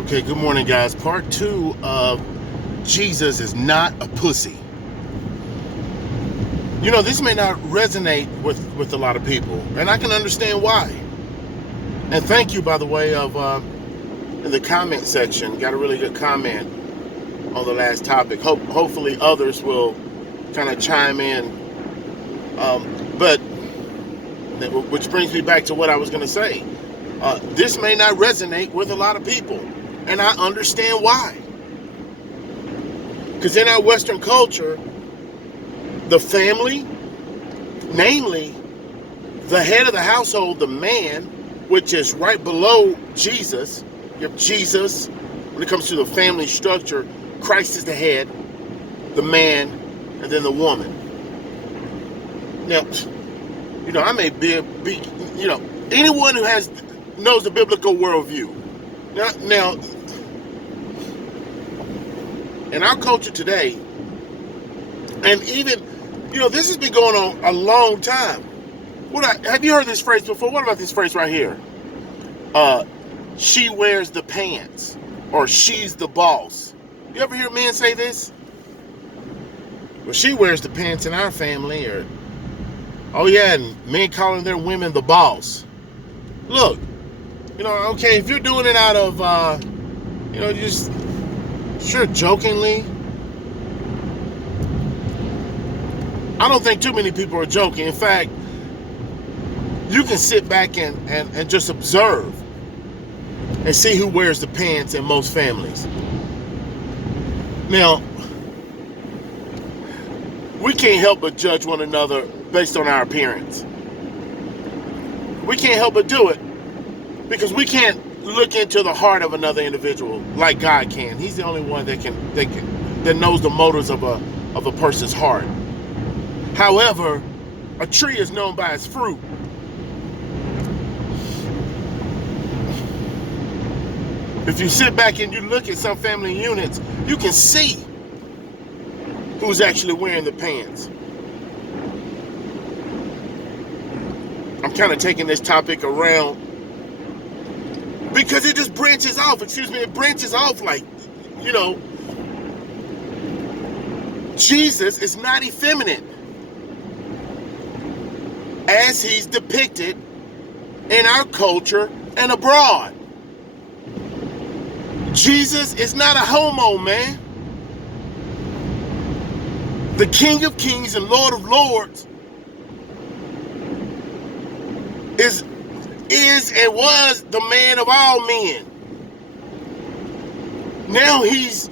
Okay, good morning, guys. Part two of Jesus is not a pussy. You know, this may not resonate with a lot of people, and I can understand why. And thank you, by the way, of in the comment section. Got a really good comment on the last topic. Hopefully others will kind of chime in. But which brings me back to what I was going to say. This may not resonate with a lot of people, and I understand why. Because in our Western culture, the family, namely the head of the household, the man, which is right below Jesus. You have Jesus. When it comes to the family structure, Christ is the head, the man, and then the woman. Now, you know, I may be anyone who knows the biblical worldview. Now, in our culture today, and even, this has been going on a long time. Have you heard this phrase before? What about this phrase right here? She wears the pants, or she's the boss. You ever hear men say this? Well, she wears the pants in our family, or, oh yeah, and men calling their women the boss. Look, okay, if you're doing it out of, just, sure, jokingly, I don't think too many people are joking. In fact, you can sit back and just observe and see who wears the pants in most families. Now, we can't help but judge one another based on our appearance. We can't help but do it because we can't look into the heart of another individual like God can. He's the only one that knows the motives of a person's heart. However, a tree is known by its fruit. If you sit back and you look at some family units, you can see who's actually wearing the pants. I'm kind of taking this topic around because it just branches off. It branches off like, Jesus is not effeminate as he's depicted in our culture and abroad. Jesus is not a homo, man. The King of Kings and Lord of Lords is and was the man of all men. Now he's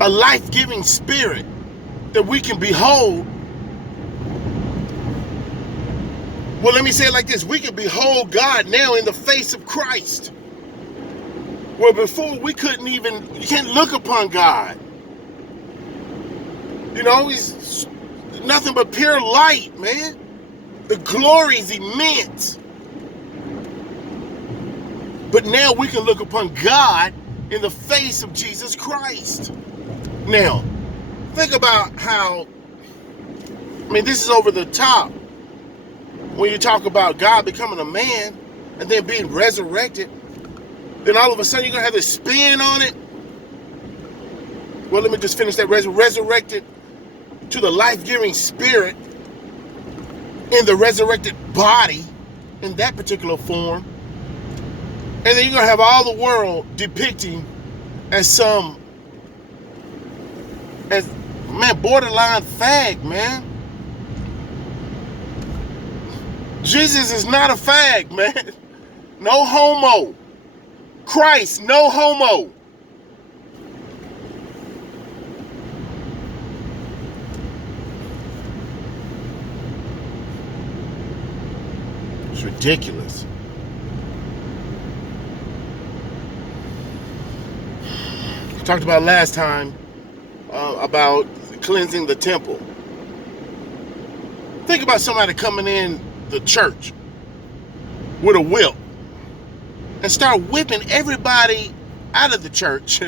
a life-giving spirit that we can behold. Well, let me say it like this. We can behold God now in the face of Christ. Where before you can't look upon God. He's nothing but pure light, man. The glory is immense. But now we can look upon God in the face of Jesus Christ. Now, think about how, this is over the top. When you talk about God becoming a man and then being resurrected, then all of a sudden you're going to have this spin on it. Well, let me just finish that. Resurrected to the life-giving spirit in the resurrected body in that particular form. And then you're going to have all the world depicting as borderline fag, man. Jesus is not a fag, man. No homo. Christ, no homo. It's ridiculous. We talked about last time about cleansing the temple. Think about somebody coming in the church with a whip and start whipping everybody out of the church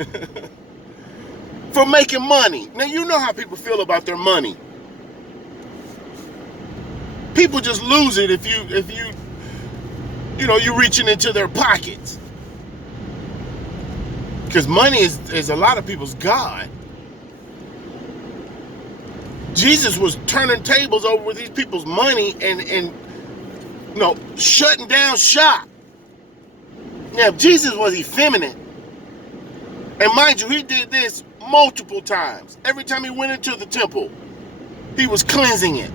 for making money. Now, you know how people feel about their money. People just lose it if you reaching into their pockets. Because money is a lot of people's God. Jesus was turning tables over with these people's money and shutting down shop. Now, Jesus was effeminate. And mind you, he did this multiple times. Every time he went into the temple, he was cleansing it.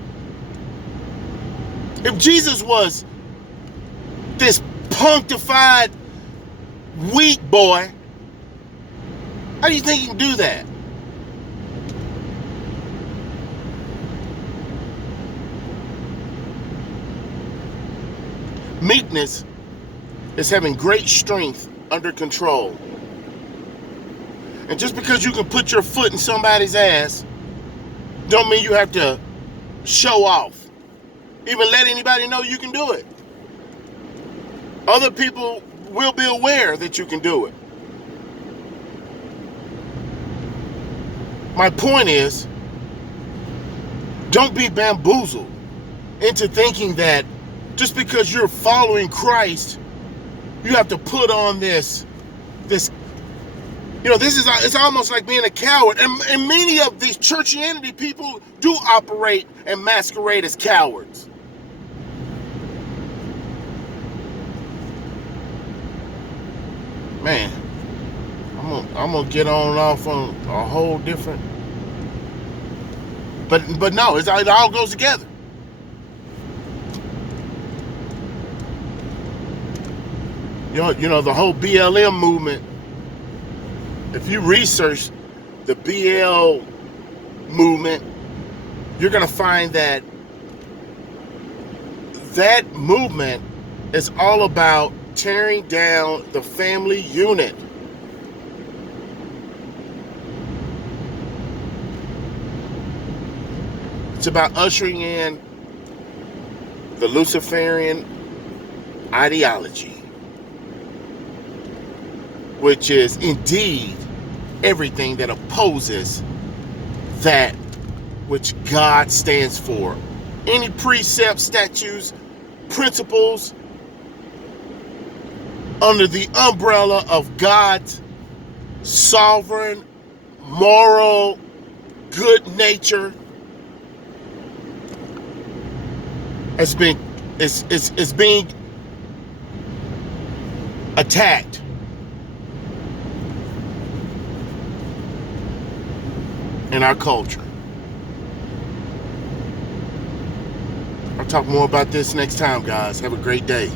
If Jesus was this punctified weak boy, how do you think he can do that? Meekness is having great strength under control. And just because you can put your foot in somebody's ass, don't mean you have to show off. Even let anybody know you can do it. Other people will be aware that you can do it. My point is, don't be bamboozled into thinking that just because you're following Christ, you have to put on this, it's almost like being a coward. And many of these churchianity people do operate and masquerade as cowards. Man, I'm gonna get off on a whole different. But no, it all goes together. You know the whole BLM movement. If you research the BL movement, you're gonna find that movement is all about tearing down the family unit. It's about ushering in the Luciferian ideology, which is indeed everything that opposes that which God stands for. Any precepts, statutes, principles under the umbrella of God's sovereign, moral, good nature is being attacked. In our culture. I'll talk more about this next time, guys. Have a great day.